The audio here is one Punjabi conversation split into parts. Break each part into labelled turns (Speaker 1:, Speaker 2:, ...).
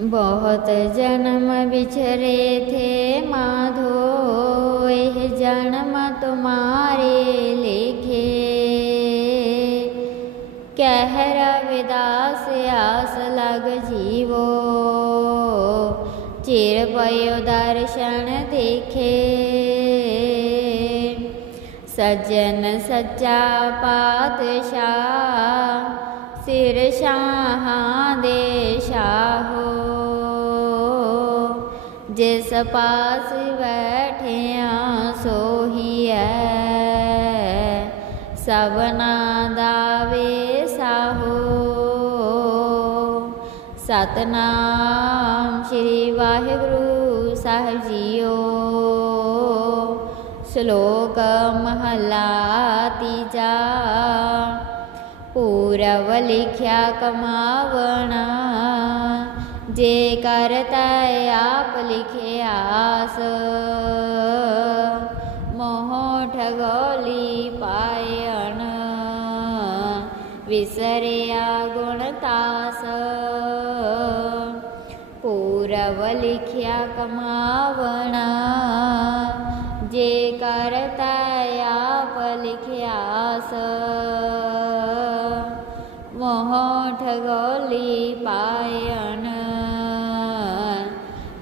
Speaker 1: ਬਹੁਤ ਜਨਮ ਵਿਛਰੇ ਥੇ ਮਾਧੋ, ਇਹ ਜਨਮ ਤੁਮਾਰੇ ਲਿਖੇ। ਕਹਿ ਰਵਿਦਾਸ ਆਸ ਲਗ ਜੀਵੋ, ਚਿਰ ਪਇਓ ਦਰਸ਼ਨ ਦੇਖੇ। ਸਜਣ ਸੱਚਾ ਪਾਤਸ਼ਾਹ ਸਿਰ ਸ਼ਾਹਾਂ ਦੇ ਸ਼ਾਹੋ ਜਿਸ ਪਾਸ ਬੈਠਿਆ ਸੋਹੀਐ, ਸਭਨਾ ਦਾ ਵੇਸਾਹੋ। ਸਤਨਾਮ ਸ੍ਰੀ ਵਾਹਿਗੁਰੂ ਸਾਹਿਬ ਜੀਓ। ਸ਼ਲੋਕ ਮਹਲਾ ਤੀਜਾ। ਪੂਰਵ ਲਿਖਿਆ ਕਮਾਵਣਾ। ਜੇ ਕਰਤਾ ਆਪ ਲਿਖਿਆਸ ਮੋਹ ਠਗੋਲੀ ਪਾਇਣ ਵਿਸਰਿਆ ਗੁਣ ਤਾਸ ਪੂਰਵ ਲਿਖਿਆ ਕਮਾਵਣਾ। ਜੇ ਕਰਤਾ ਆਪ ਲਿਖਿਆਸ ਮੋਹ ਠਗੋਲੀ ਪਾਇਣ।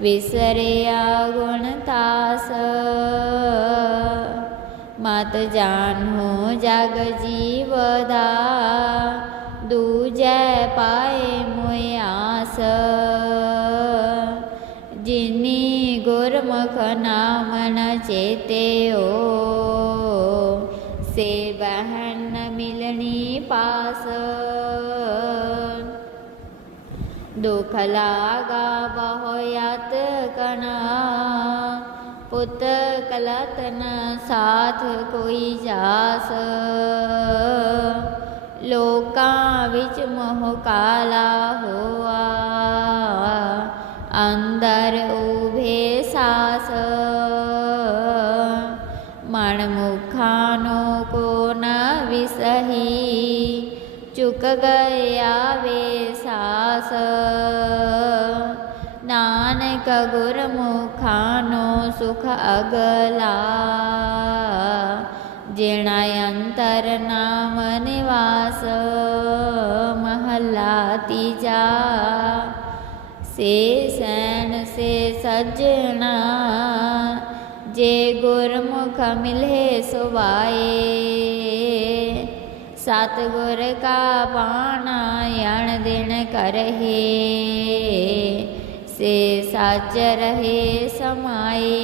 Speaker 1: ਵਿਸਰਿਆ ਗੁਣ ਤਾਸ। ਮਤ ਜਾਣੋ ਜਗ ਜੀਵਦਾ। ਦੂਜੈ ਪਾਏ ਮੁਆਸ ਜਿਨੀ ਗੁਰਮੁਖ ਨਾਮ ਨ ਚੇਤਿਓ, ਸੇ ਬਹਨ ਮਿਲਣੀ ਪਾਸ ਦੁਖ ਲਾਗਾ ਬਹੁਯਤ ਕਨਾ ਪੁੱਤ ਕਲਤਨ ਸਾਥ ਕੋਈ ਜਾਸ। ਲੋਕਾਂ ਵਿੱਚ ਮੋਹ ਕਾਲਾ ਹੋਆ, ਅੰਦਰ ਉਭੇ ਚੁਕ ਗਿਆ ਵੇ ਸਾਸ। ਨਾਨਕ ਨੂੰ ਸੁਖ ਅਗਲਾ। ਜਿਣਾ ਅੰਤਰ ਨਾਮ ਨਿਵਾਸ, ਮਹਲਾ ਤੀਜਾ। ਸੇ ਸੈਨ ਸੇ ਸਜਣਾ, ਜੇ ਗੁਰਮੁਖ ਮਿਲੇ ਸੁਵਾਏ ਸਤਗੁਰ ਕਾ ਬਾਣਾ ਅਣ ਦਿਨ ਕਰਹੇ, ਸੇ ਸਾਚ ਰਹੇ ਸਮਾਏ।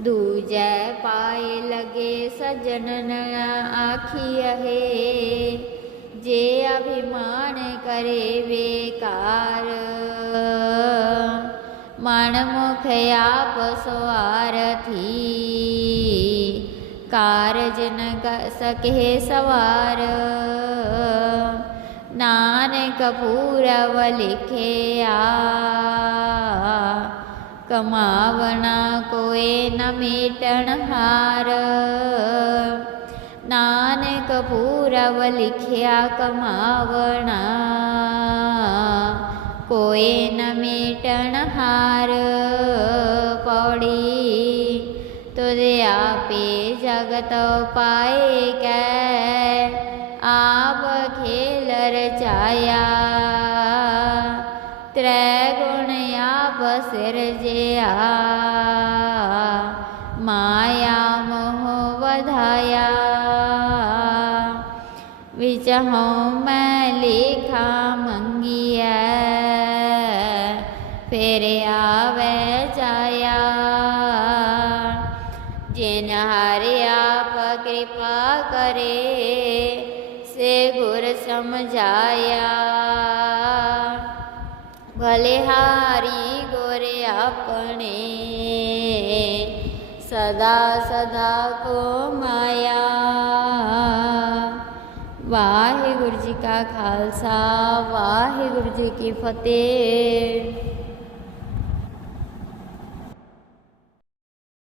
Speaker 1: ਦੂਜੈ ਪਾਏ ਲਗੇ ਸਜਣ ਨ ਆਖੀਅਹੇ ਜੇ ਅਭਿਮਾਨ ਕਰੇ ਵੇਕਾਰ ਮਨ ਮੁਖ ਆਪ ਸਵਾਰਥੀ ਕਾਰਜ ਨ ਕ ਸਵਾਰ। ਨਾਨਕ ਪੂਰਵ ਲਿਖਿਆ, ਕਮਾਵਣਾ ਕੋਏ ਨ ਮੇਟਣ ਹਾਰ। ਨਾਨਕ ਪੂਰਵ ਲਿਖਿਆ, ਕਮਾਵਣਾ ਕੋਏ ਨ ਮੇਟਣ ਹਾਰ। ਤੁਧ ਆਪੇ ਜਗਤ ਪਾਏ ਕੈ, ਆਪ ਖੇਲ ਰਚਾਇਆ ਤ੍ਰੈ ਗੁਣ ਆਪ ਸਿਰਜਿਆ ਮਾਇਆ ਮੋਹ ਵਧਾਇਆ। ਵਿਚ ਹਉ ਮੈਂ ਲੇਖਾ ਮੰਗੀਐ, ਫਿਰ ਆਵੇ ਕਿਰਪਾ ਕਰੇ, ਸੇ ਗੁਰ ਸਮਝਾਇਆ। ਭਲੇ ਹਾਰੀ ਗੁਰ ਆਪਣੇ, ਸਦਾ ਸਦਾ ਕੋ ਮਾਇਆ ਵਾਹਿਗੁਰੂ ਜੀ ਕਾ ਖਾਲਸਾ, ਵਾਹਿਗੁਰੂ ਜੀ ਕੀ ਫਤਿਹ।